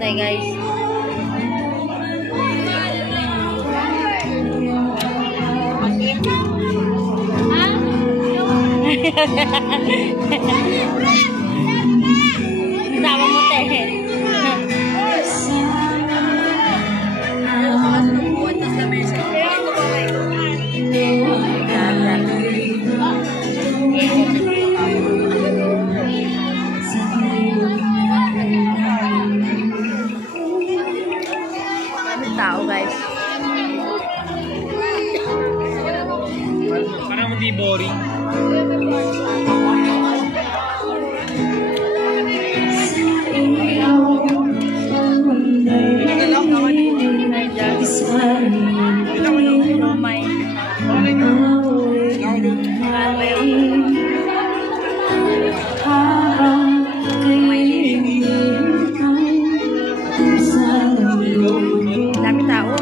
Tayo guys. Sama mo tayo. Tao guys. Parang hindi boring. Dami tao.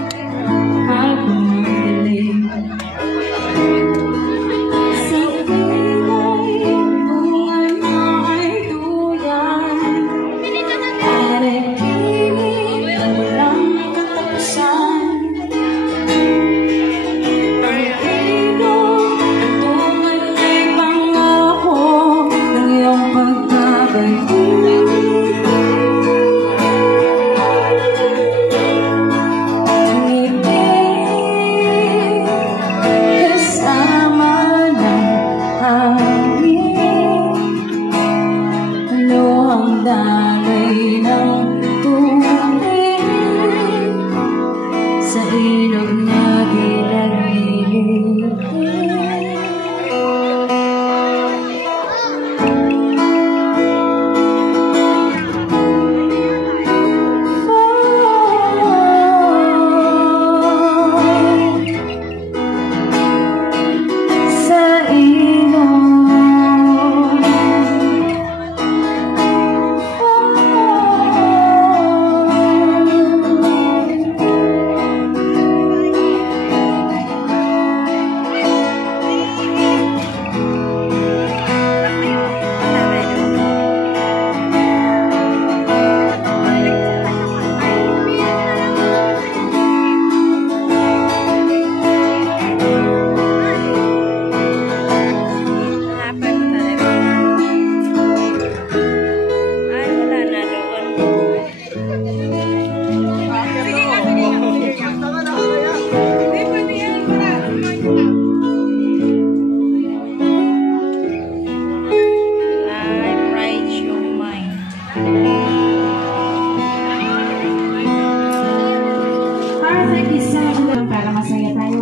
Para masaya tayo.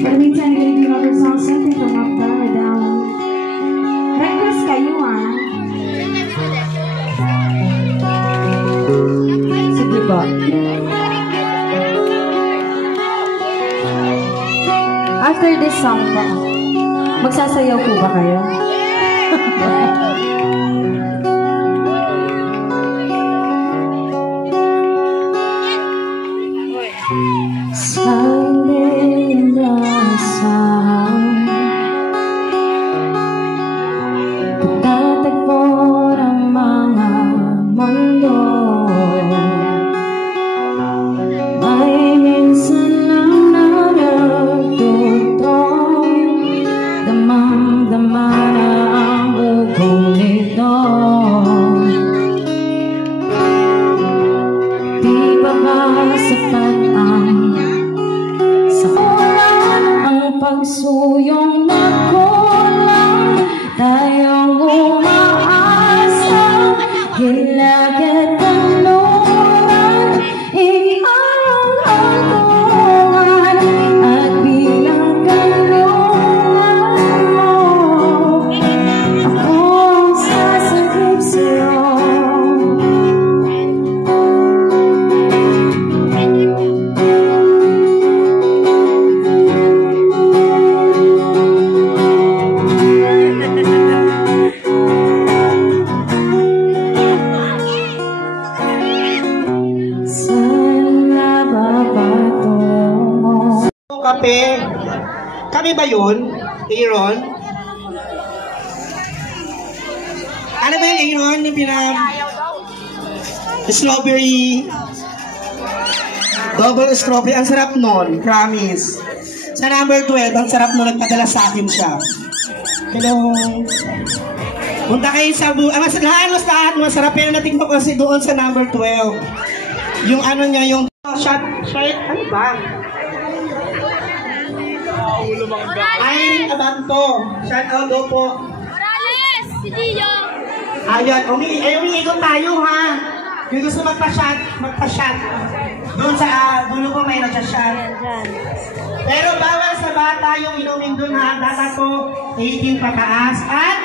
Permintaan kayo yung other songs natin kung mag-bar down. Request kayo Sige po. After this song po, magsasayaw po ba kayo? Pagsuyong na kulang, tayong umaasa, hilagat ang luran, ikaw ang tungan, at bilang kalungan mo, akong sasagip sa'yo. Kami ba yun? Aaron? Ano ba yun, Aaron? Yung strawberry. Double strawberry. Ang sarap nun. Promise. Sa number 12, ang sarap nun. Nagpadala sa akin siya. Hello. Punta kayo sa halos lahat masarap. Pero natingin ko kasi doon sa number 12. Yung ano niya, yung shot. Ano ba? Irene Abanto. Shout out daw po. Morales! Si Gio! Ayan, umiikot tayo ha. Yung gusto magpa-shot. Doon sa dulo po may nagsa-shot. Pero bawal sa bata yung inumin doon ha. Dapat po 18 pataas. At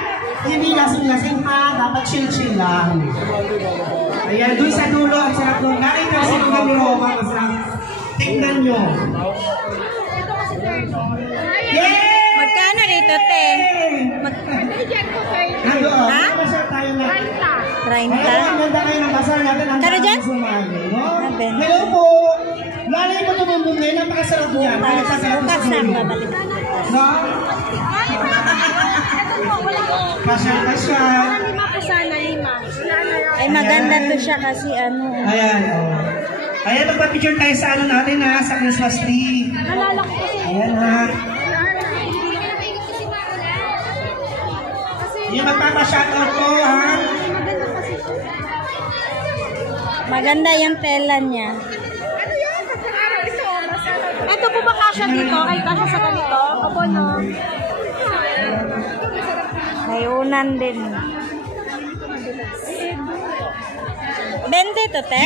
hindi lasing-lasing ha. Dapat chill-chill lang. Ayan, doon sa dulo. Ang sarap doon. Nakita sa dulo ni Roma. Masarap. Tingnan nyo. Yay! Magkano dito, te? Nandoon. Ha? Masarap tayo na. 30. Ayun, ang ganda kayo ng basal natin. Ang Kano dyan? sumali, no? Ben. Hello po. Lalay mo tumumbong ngayon. Napakasarap niya. Bukas na, babalik. No? Pasyal. Ay, maganda to siya kasi ano. Ayan, oh. Ayan, magpa-picture tayo sa ano natin ha, sa Christmas tree. Ayan ha. Yung magpapa-shoutout po ha. Maganda yung tela niya. Ito po ba kasha dito? Kay kasha sa ganito? Opo, no? May unan din. 20 to, te?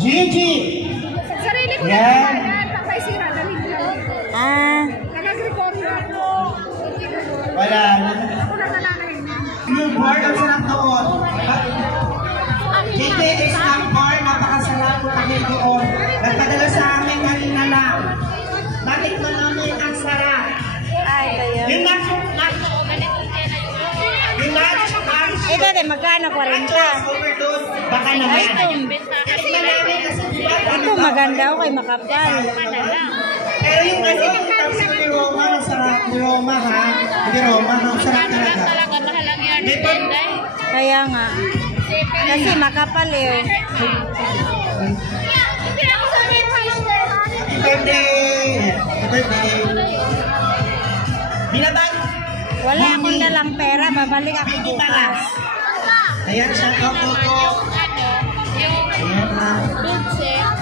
Gigi! Sarili ko Yan. yan. Patay sira. Dali mo lang. Ah, Nag-record na ako. Wala. Ako na nalalahin na. Yung bar, ang sarap doon. Gigi is ang bar, napakasarap po tayo doon. Nagpadala sa amin kanina lang. Bakit mo namin ang sarap? ay, kaya. Yung lunch. Ito, te, magkano? 40. Overdose. Baka naman. Ito, maganda. Okay, makapal. Pero yung kasi ni Roma, ang sarap ni Roma ha. Hindi Roma, ang sarap talaga. Kaya nga. Kasi makapal eh. Happy birthday! Happy birthday! Binabag! Wala akong dalang pera. Babalik ako bukas. Ayan, shout out po po. Ayan na.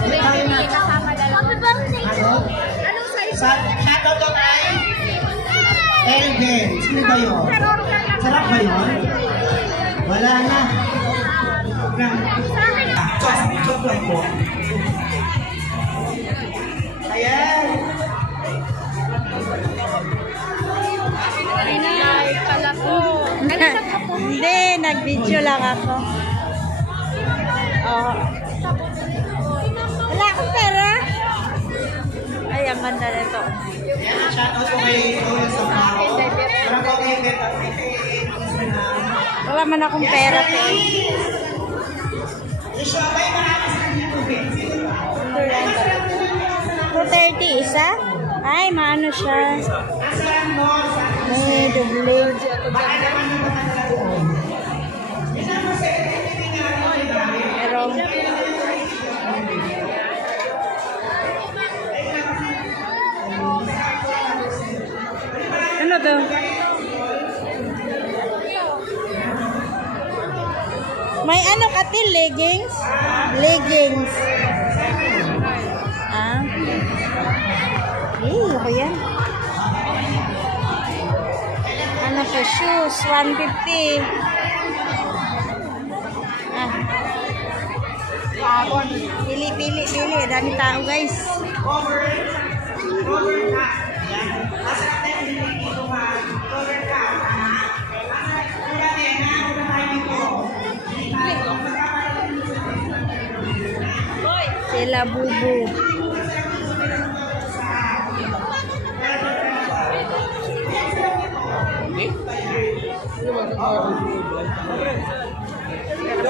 Ayan na. Ano? Shout out po kay Elvin. Sino ba yun? Sarap ba yun? Wala na. Joke lang po. Ayan. Hindi, nag-video lang ako. Oh. Wala akong pera. Ay, ang ganda nito. Shout out po kay Owen sa Pao. Wala po kay Beta. Wala man akong pera, te. Isabay marami sa YouTube. 230 isa? Ay, maano siya. Nasaan mo? May doble. Pero, ano to? May ano katil, leggings? Leggings. Ah. Eh, ako yan. Ano to? Shoes, 150. Ah. Pili. Dami tao, guys. Sila bubu.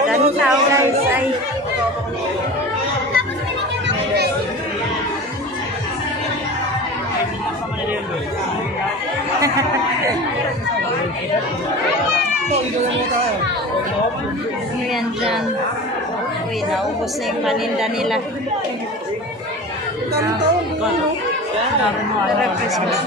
Dami tao, guys. Ay. Ayan dyan. Uy, naubos na yung paninda nila. Merry Christmas.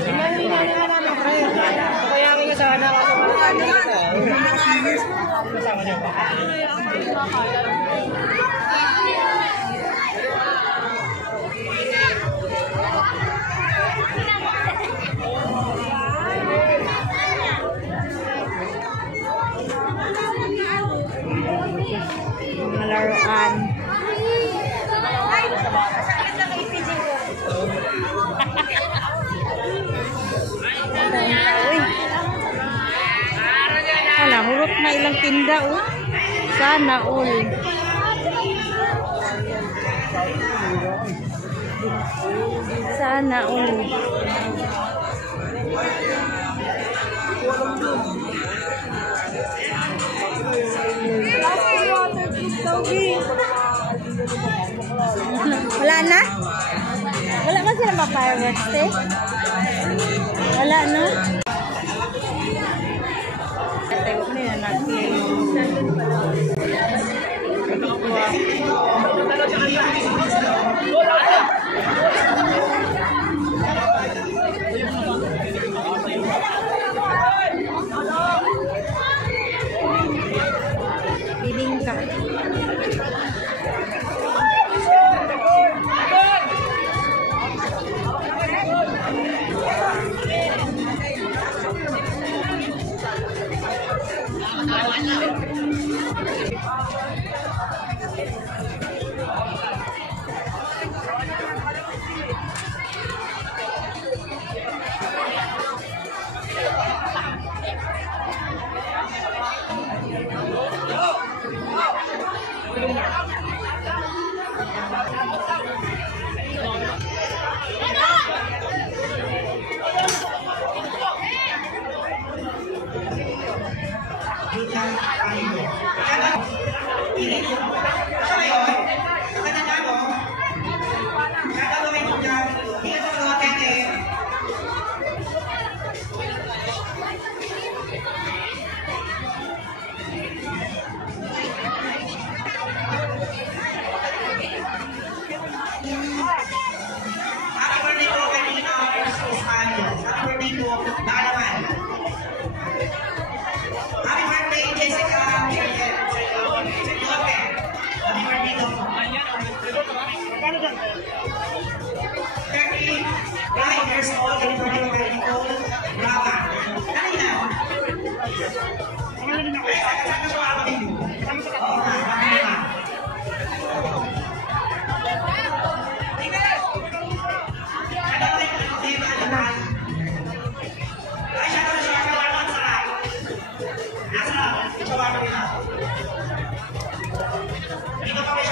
Mga laruan. Uy. Wala, hurot na ilang tinda, oh. Sana all. Sana all. Wala na? Wala ba sila ma-fireworks, eh? Wala na? Tayo ko na natin. Piling ka. Dito kami